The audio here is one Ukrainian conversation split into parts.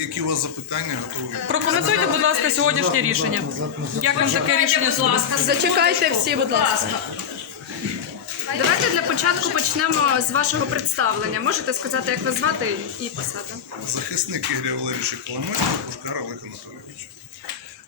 які у вас запитання, готові. Прокоментуйте, будь ласка, сьогоднішнє рішення. Як вам таке рішення суду? Зачекайте всі, будь ласка. Давайте для початку почнемо з вашого представлення. Можете сказати, як вас звати і посада? Захисник Ігоря Валерійовича Коломойського, Пушкар Олег Анатолійович.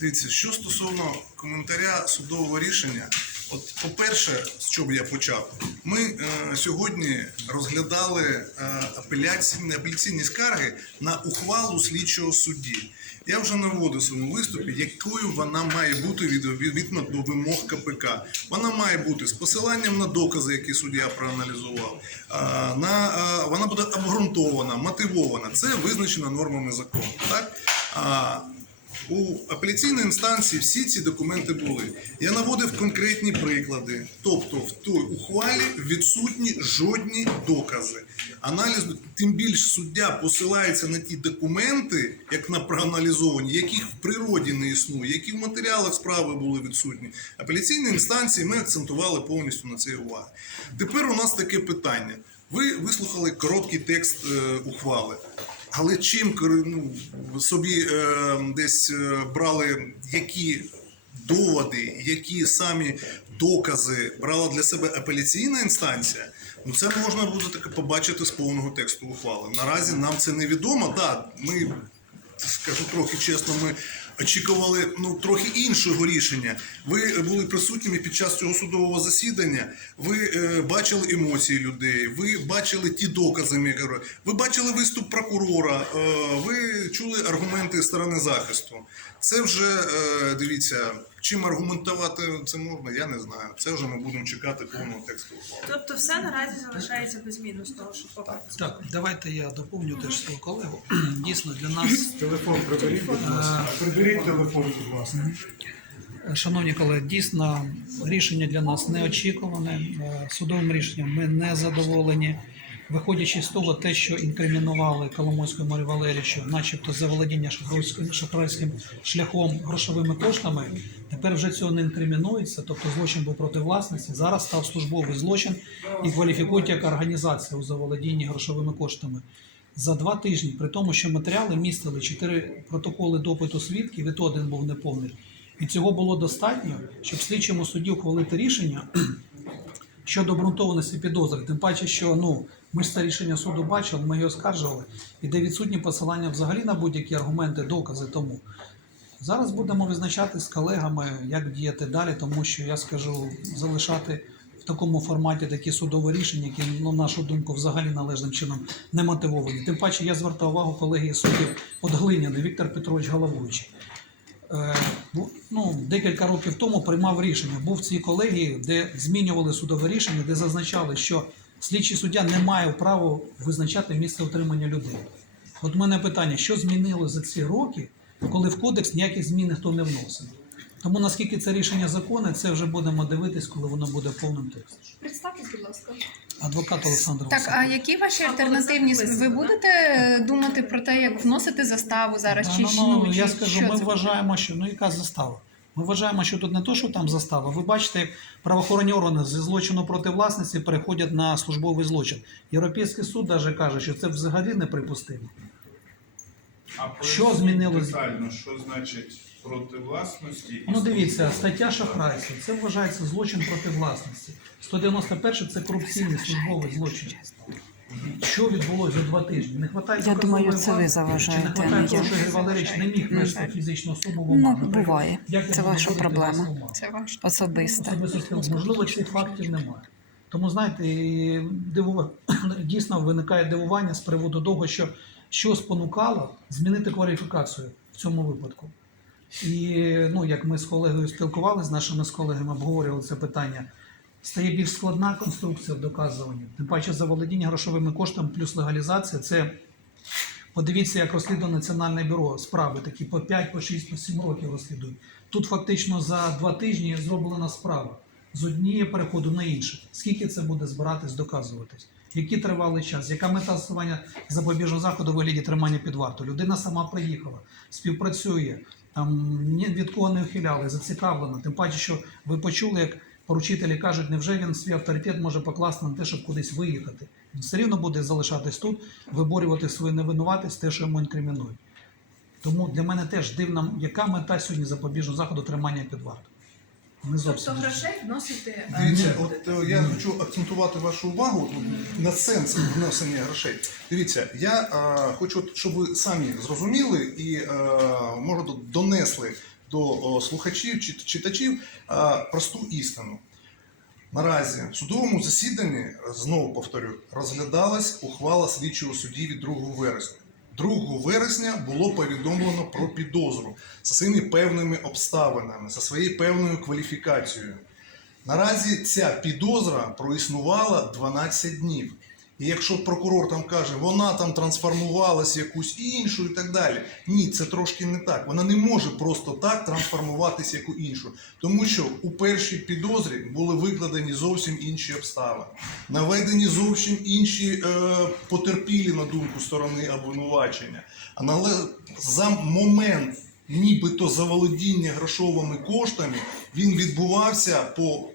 Дивіться, що стосовно коментаря судового рішення, от по-перше, з чого я почав, ми е, сьогодні розглядали е, апеляційні, апеляційні скарги на ухвалу слідчого судді. Я вже наводив у своєму виступі, якою вона має бути від- відповідно до вимог КПК. Вона має бути з посиланням на докази, які суддя проаналізував. е, На, е, вона буде обґрунтована, мотивована. Це визначено нормами закону. Так? А, у апеляційній інстанції всі ці документи були. Я наводив конкретні приклади. Тобто в той ухвалі відсутні жодні докази. Аналіз, тим більш суддя посилається на ті документи, як на проаналізовані, яких в природі не існує, які в матеріалах справи були відсутні. Апеляційні інстанції ми акцентували повністю на цій увазі. Тепер у нас таке питання. Ви вислухали короткий текст е, ухвали. Але чим ну, собі е, десь е, брали які доводи, які самі докази брала для себе апеляційна інстанція, ну це можна буде таке побачити з повного тексту ухвали. Наразі нам це невідомо. Да, ми скажу трохи чесно, ми очікували ну трохи іншого рішення. Ви були присутніми під час цього судового засідання. Ви е, бачили емоції людей, ви бачили ті докази. кажу, Ви бачили виступ прокурора, е, ви чули аргументи сторони захисту. Це вже е, дивіться, чим аргументувати це можна, я не знаю. Це вже ми будемо чекати повного тексту. Тобто все наразі залишається без змін з того, що поки. Так, давайте я доповню теж свого колегу. Дійсно, для нас, Телефон приберіть, будь телефон, будь ласка. шановні колеги, дійсно рішення для нас неочікуване. Е, Судовим рішенням ми не задоволені. Виходячи з того, те, що інкримінували Коломойському Марію Валерійовичу, начебто за володіння шахрайським, шахрайським шляхом грошовими коштами, тепер вже цього не інкримінується, тобто злочин був проти власності. Зараз став службовий злочин і кваліфікують як організація у заволодінні грошовими коштами. За два тижні, при тому, що матеріали містили чотири протоколи допиту свідків, і то один був неповний. І цього було достатньо, щоб слідчому судді ухвалити рішення щодо обґрунтованості підозри. Тим паче, що ну ми ж це рішення суду бачили, ми його скаржували, і де відсутні посилання взагалі на будь-які аргументи, докази тому. Зараз будемо визначати з колегами, як діяти далі, тому що я скажу залишати в такому форматі такі судові рішення, які, ну, на нашу думку, взагалі належним чином не мотивовані. Тим паче я звертав увагу колегії суддів от Глиняний Віктор Петрович Головуючий. Е, ну, декілька років тому приймав рішення. Був в цій колегії, де змінювали судове рішення, де зазначали, що слідчий суддя не має права визначати місце утримання людей. От в мене питання: що змінило за ці роки, коли в кодекс ніяких змін ніхто не вносив? Тому наскільки це рішення законне, це вже будемо дивитись, коли воно буде повним текстом. Представтесь, будь ласка. Адвокат Олександр Так, а які ваші альтернативні ви будете е, думати про те, як вносити заставу зараз? Да, Чи ну, чи- ну, чи я скажу, що ми це? вважаємо, що ну яка застава. Ми вважаємо, що тут не то, що там застава. Ви бачите, як правоохоронні органи зі злочину проти власності переходять на службовий злочин. Європейський суд навіть каже, що це взагалі неприпустимо. А Що поясніть змінилось? детально, що значить проти власності? Ну дивіться, стаття шахрайства. Це вважається злочин проти власності. 191 це корупційний службовий злочин. Що відбулося за два тижні? Не хватає Я думаю, це ви заважаєте, Чи не хватає того, що Ігор Валерійович не міг внести фізичну особу в Ну, оману? Буває. як я Це ваша проблема. Це ваш. Особисте. Особисто. Можливо, цих фактів немає. Тому, знаєте, і дивува... дійсно виникає дивування з приводу того, що, що спонукало змінити кваліфікацію в цьому випадку. І ну, як ми з колегою спілкувалися, з нашими з колегами обговорювали це питання, стає більш складна конструкція в доказуванні. Тим паче заволодіння грошовими коштами плюс легалізація це Подивіться, як розслідує Національне бюро справи, такі по 5, по 6, по 7 років розслідують. Тут фактично за два тижні зроблена справа з однієї переходу на інше. Скільки це буде збиратись, доказуватись? Який тривалий час? Яка мета застосування запобіжного заходу у вигляді тримання під вартою? Людина сама приїхала, співпрацює, там ні від кого не ухиляли, зацікавлено. Тим паче, що ви почули, як поручителі кажуть, невже він свій авторитет може покласти на те, щоб кудись виїхати? Він все рівно буде залишатись тут, виборювати свою невинуватість, те, що йому інкримінують. Тому для мене теж дивна, яка мета сьогодні запобіжного заходу тримання під вартою. Не зовсім. Тобто грошей вносити е, Дивіться, не от е, я хочу акцентувати вашу увагу на сенс внесення грошей. Дивіться, я е, хочу, от, щоб ви самі зрозуміли і е, може до- донесли до слухачів чи читачів е, просту істину. Наразі в судовому засіданні, знову повторю, розглядалась ухвала слідчого судді від 2 вересня. 2 вересня було повідомлено про підозру за своїми певними обставинами, за своєю певною кваліфікацією. Наразі ця підозра проіснувала 12 днів. І якщо прокурор там каже, вона там трансформувалась в якусь іншу і так далі. Ні, це трошки не так. Вона не може просто так трансформуватися яку іншу. Тому що у першій підозрі були викладені зовсім інші обставини, наведені зовсім інші е, потерпілі на думку сторони обвинувачення. А нале за момент нібито заволодіння грошовими коштами він відбувався по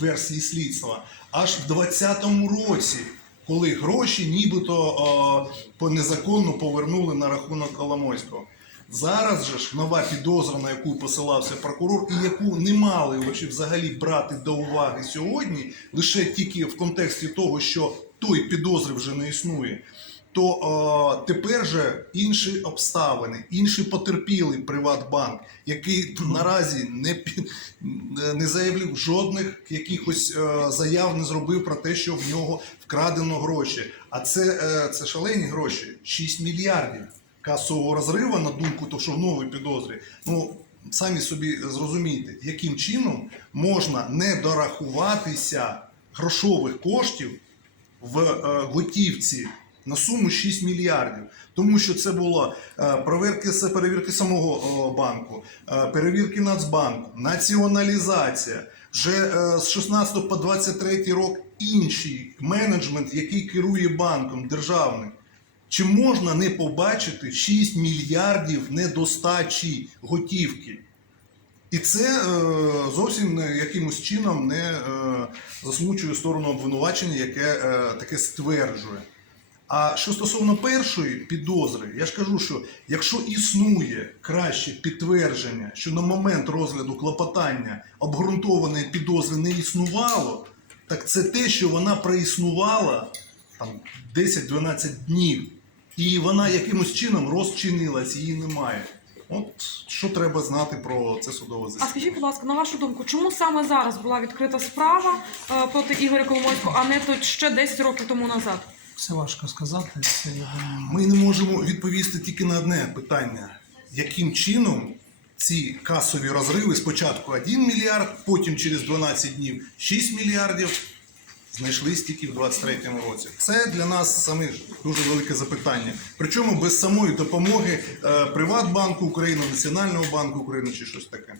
версії слідства аж в 2020 році, коли гроші нібито е, по незаконно повернули на рахунок Коломойського. Зараз же ж нова підозра, на яку посилався прокурор, і яку не мали очі взагалі брати до уваги сьогодні, лише тільки в контексті того, що той підозри вже не існує то е, тепер же інші обставини, інший потерпілий Приватбанк, який наразі не, не заявив жодних якихось е, заяв, не зробив про те, що в нього вкрадено гроші. А це, е, це шалені гроші 6 мільярдів касового розриву, на думку, то що в новій підозрі. Ну, самі собі зрозумійте, яким чином можна не дорахуватися грошових коштів в е, готівці на суму 6 мільярдів. Тому що це було е, перевірки, перевірки самого банку, е, перевірки Нацбанку, націоналізація. Вже е, з 16 по 23 рік інший менеджмент, який керує банком державний. Чи можна не побачити 6 мільярдів недостачі готівки? І це зовсім якимось чином не засмучує сторону обвинувачення, яке таке стверджує. А що стосовно першої підозри, я ж кажу, що якщо існує краще підтвердження, що на момент розгляду клопотання обґрунтованої підозри не існувало, так це те, що вона проіснувала там 10-12 днів, і вона якимось чином розчинилась, її немає. От що треба знати про це судове А скажіть, будь ласка, на вашу думку, чому саме зараз була відкрита справа е, проти Ігоря Коломойського, а не тут ще 10 років тому назад? Це важко сказати. Це Ми не можемо відповісти тільки на одне питання: яким чином ці касові розриви спочатку 1 мільярд, потім через 12 днів 6 мільярдів знайшлись тільки в 23-му році. Це для нас саме дуже велике запитання. Причому без самої допомоги е, Приватбанку України, Національного банку України чи щось таке.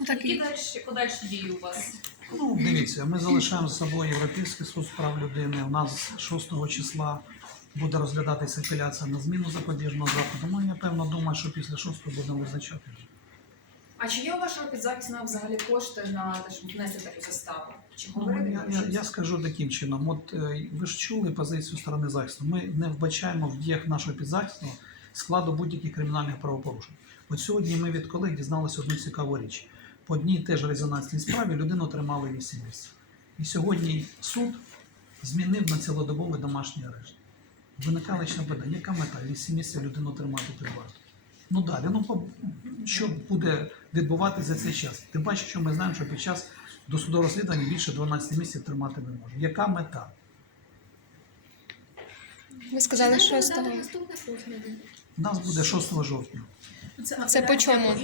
Ну, так, Які далі подальші дії у вас? Ну, дивіться, ми залишаємо за собою Європейський суд з прав людини. У нас 6 числа буде розглядатися апеляція на зміну запобіжного заходу. Ну, я певно думаю, що після 6 будемо визначати. А чи є у вашого підзахисного взагалі кошти на те, щоб внести таку заставу? Чи Ну, я, я, я скажу таким чином: от е, ви ж чули позицію сторони захисту. Ми не вбачаємо в діях нашого підзахисного складу будь-яких кримінальних правопорушень. От сьогодні ми від колег дізналися одну цікаву річ. По одній теж резонансній справі людину тримали 8 місяців. І сьогодні суд змінив на цілодобовий домашній арешт. Виникало ще питання, яка мета 8 місяців людину тримати під вартою? Ну далі, ну що буде відбуватися за цей час? Тим паче, що ми знаємо, що під час досудового розслідування більше 12 місяців тримати не може. Яка мета? Ви сказали, що У нас буде 6 жовтня. Це по чому?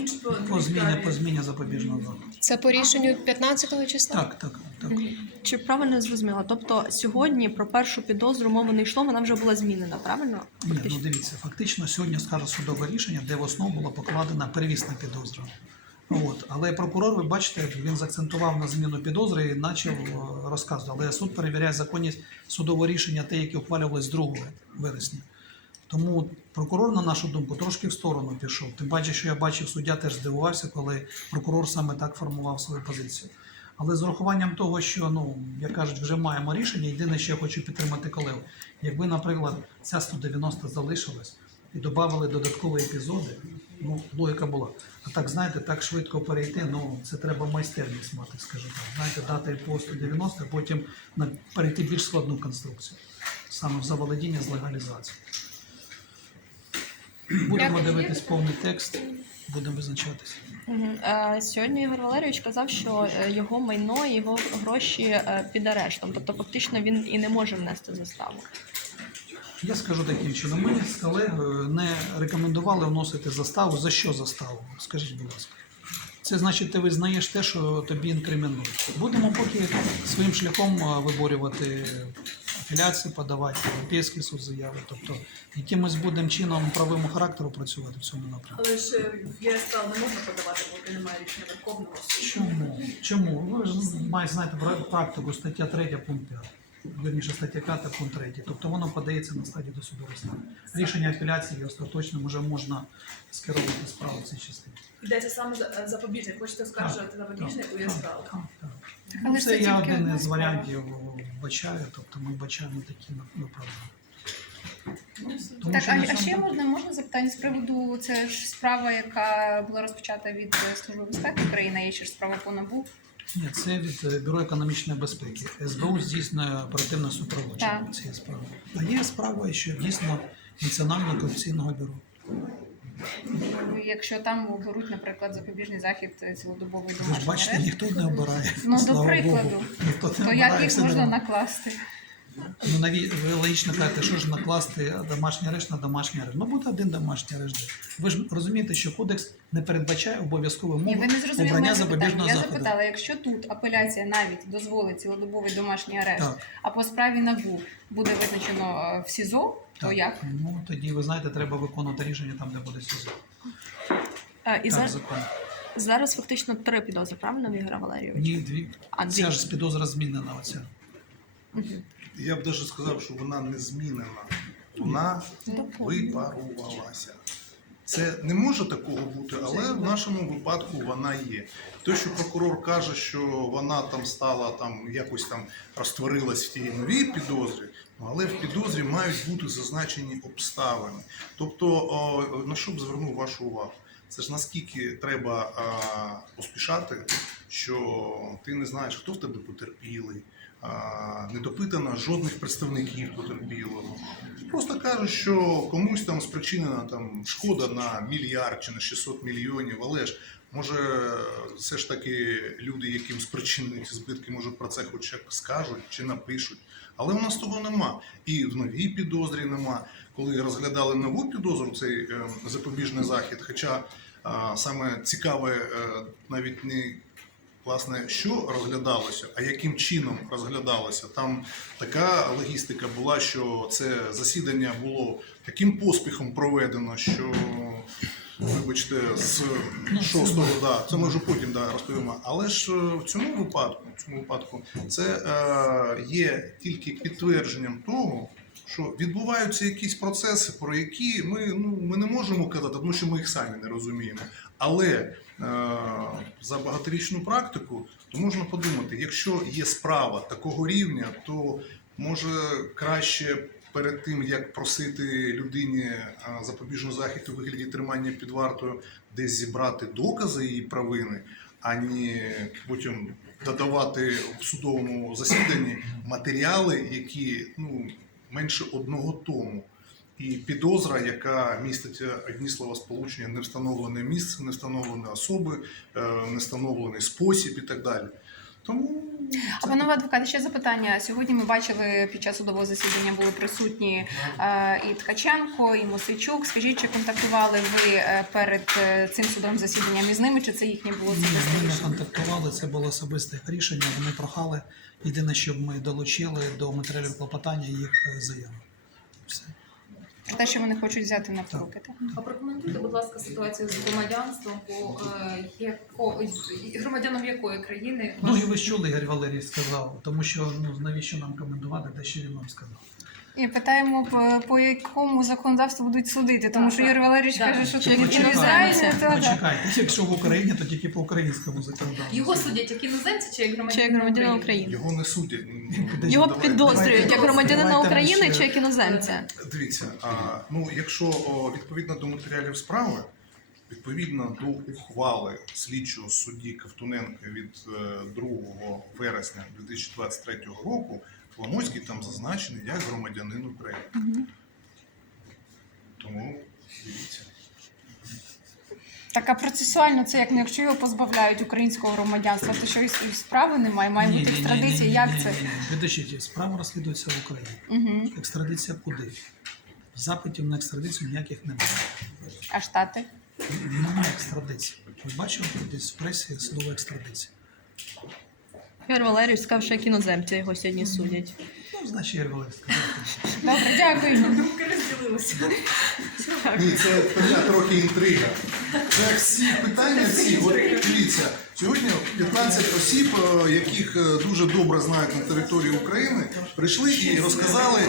По зміні, по зміні запобіжного заходу. Це по рішенню 15-го числа? Так, так, так. Чи правильно я зрозуміла? Тобто сьогодні про першу підозру мови не йшло, вона вже була змінена, правильно? Ні, ну дивіться, фактично сьогодні скаже судове рішення, де в основу була покладена первісна підозра. От. Але прокурор, ви бачите, він заакцентував на зміну підозри і почав е, розказувати. Але суд перевіряє законність судового рішення, те, яке ухвалювалось 2 вересня. Тому прокурор, на нашу думку, трошки в сторону пішов. Тим паче, що я бачив, суддя теж здивувався, коли прокурор саме так формував свою позицію. Але з урахуванням того, що ну як кажуть, вже маємо рішення. Єдине, що я хочу підтримати колегу. Якби, наприклад, ця 190 залишилась і додали додаткові епізоди, Ну, логіка була. А так, знаєте, так швидко перейти, ну це треба майстерність мати, скажу так. Знаєте, дати по 190, а потім на, перейти більш складну конструкцію. Саме в заволодіння з легалізацією. Будемо дивитись повний текст, будемо визначатися. Е, Сьогодні Ігор Валерійович казав, що е, його майно, його гроші е, під арештом. Тобто, фактично, він і не може внести заставу. Я скажу таким чином, ми з колегою не рекомендували вносити заставу. За що заставу? Скажіть, будь ласка. Це значить, ти визнаєш те, що тобі інкримінують. Будемо поки своїм шляхом виборювати апеляції, подавати Європейський суд заяви. Тобто якимось будемо чином правовому характеру працювати в цьому напрямку. Але ж е, в не можна подавати, поки немає рішення Верховного суду. Чому? Чому? Ви ж маєте знати практику стаття 3 пункт 5. Вірніше, стаття 5 пункт 3. Тобто воно подається на стадії досудового стану. Рішення апеляції остаточно вже можна скерувати справу в цій частині. Йдеться саме за запобіжник. Хочете оскаржувати запобіжник у ЄСПЛ. Так, так. Але Ну, ж це це я тільки один одна із справа. варіантів вбачаю, тобто ми вбачаємо такі направлення. Тому Так, що а, на а ще можна можна запитання з приводу це ж справа, яка була розпочата від е, Служби безпеки України, є ще ж справа по набу. Ні, це від е, Бюро економічної безпеки. СБУ здійснює оперативне супроводження цієї справи. А є справа ще дійсно Національного корупційного бюро. Якщо там оберуть, наприклад, запобіжний захід е, цілодобовий домашній бачите, ніхто не обирає. Ну, до Слава прикладу. Богу. Ніхто не то обирає, як їх все можна нормально. накласти? Ну, наві... ви логічно кажете, що ж накласти домашній арешт на домашній арешт. Ну, буде один домашній арешт. Ви ж розумієте, що кодекс не передбачає обов'язкової Ні, ви не зрозуміли обрання моє запитання. Я заходу. запитала, якщо тут апеляція навіть дозволить цілодобовий домашній арешт, Так. а по справі НАБУ буде визначено е, в СІЗО, то Так. як? Ну, тоді, ви знаєте, треба виконувати рішення там, де буде СІЗО. Е, І Так, зараз, закон. зараз фактично три підозри, правильно, в Ігора Валерійовича? Ні, дві. А, дві. Ця ж підозра змінена оця. Я б навіть сказав, що вона не змінена. Вона випарувалася. Це не може такого бути, але в нашому випадку вона є. Те, що прокурор каже, що вона там стала там якось там розтворилась в тій новій підозрі, ну, але в підозрі мають бути зазначені обставини. Тобто, о, на що б звернув вашу увагу? Це ж наскільки треба а, поспішати, що ти не знаєш, хто в тебе потерпілий, не допитано жодних представників потерпілого. Просто кажуть, що комусь там спричинена там шкода на мільярд чи на 600 мільйонів, але ж може все ж таки люди, яким спричинені ці збитки, може про це хоч як скажуть чи напишуть. Але у нас того нема. І в новій підозрі нема. Коли розглядали нову підозру, цей е, запобіжний захід, хоча саме цікаве е, навіть не власне, що розглядалося, а яким чином розглядалося. Там така логістика була, що це засідання було таким поспіхом проведено, що. Вибачте, з шостого, да, це ми вже потім да, розповімо. Але ж е, в цьому випадку, в цьому випадку це е, є тільки підтвердженням того, що відбуваються якісь процеси, про які ми, ну, ми не можемо казати, тому що ми їх самі не розуміємо. Але за багаторічну практику, то можна подумати, якщо є справа такого рівня, то може краще перед тим, як просити людині е, запобіжного захід у вигляді тримання під вартою, десь зібрати докази її провини, ані потім додавати в судовому засіданні матеріали, які ну, менше одного тому. І підозра, яка містить одні слова сполучення, не встановлене місце, не встановлені особи, е, не встановлений спосіб і так далі. Тому А панове адвокати, ще запитання. Сьогодні ми бачили під час судового засідання були присутні е, і Ткаченко, і Мосичук. Скажіть, чи контактували ви е, перед цим судовим засіданням із ними, чи це їхнє було Ні, особисте ми не контактували, це було особисте рішення. Вони прохали. Єдине, щоб ми долучили до матеріалів клопотання їх заяви. Все. Про те, що вони хочуть взяти на поруки. А прокоментуйте, будь ласка, ситуацію з громадянством по е, яко... громадянам якої країни Ну і ви чули, Ігор Валерій сказав, тому що ну навіщо нам коментувати те, що він нам сказав. І питаємо, по, по якому законодавству будуть судити, тому що. Юрій Валерійович Так. каже, що це не? Ізраїль, то. Почекайте, якщо в Україні, то тільки по українському законодавству. його судять як іноземці чи як Чи громадяни як громадянина України? його не судять. Ну, Його давайте- підозрюють давайте- як громадянина давайте України ще- чи як іноземця? Дивіться, а, ну якщо о, відповідно до матеріалів справи, відповідно до ухвали слідчого судді Ковтуненка від е, 2 вересня 2023 року, Коломойський там зазначений як громадянин України. Тому дивіться. Так, а процесуально це як ну, якщо його позбавляють українського громадянства, то що і справи немає, має бути екстрадиція. Як це? Підождіть, справа розслідується в Україні. Угу. Екстрадиція куди? Запитів на екстрадицію ніяких немає. А штати? Немає екстрадиції. Ви бачили десь в пресі слово екстрадиція? Ігор Валерійович сказав, що як іноземця його сьогодні судять. Ну, значить, Ігор Валерійович сказав. Добре, дякую. Думки розділилися. Ні, це така трохи інтрига. Це всі питання всі. От дивіться, сьогодні 15 осіб, е, яких е, дуже добре знають на території України, прийшли і розказали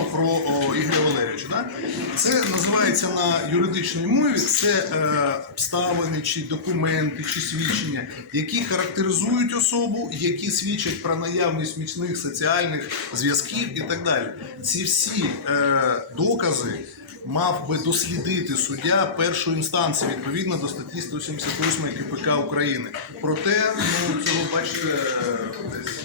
е, про о, Ігоря Валерійовича. Да? Це називається на юридичній мові. Це е, обставини чи документи, чи свідчення, які характеризують особу, які свідчать про наявність міцних соціальних зв'язків і так далі. Ці всі е, докази мав би дослідити суддя першої інстанції відповідно до статті 178 КПК України. Проте, ну цього бачите, е, десь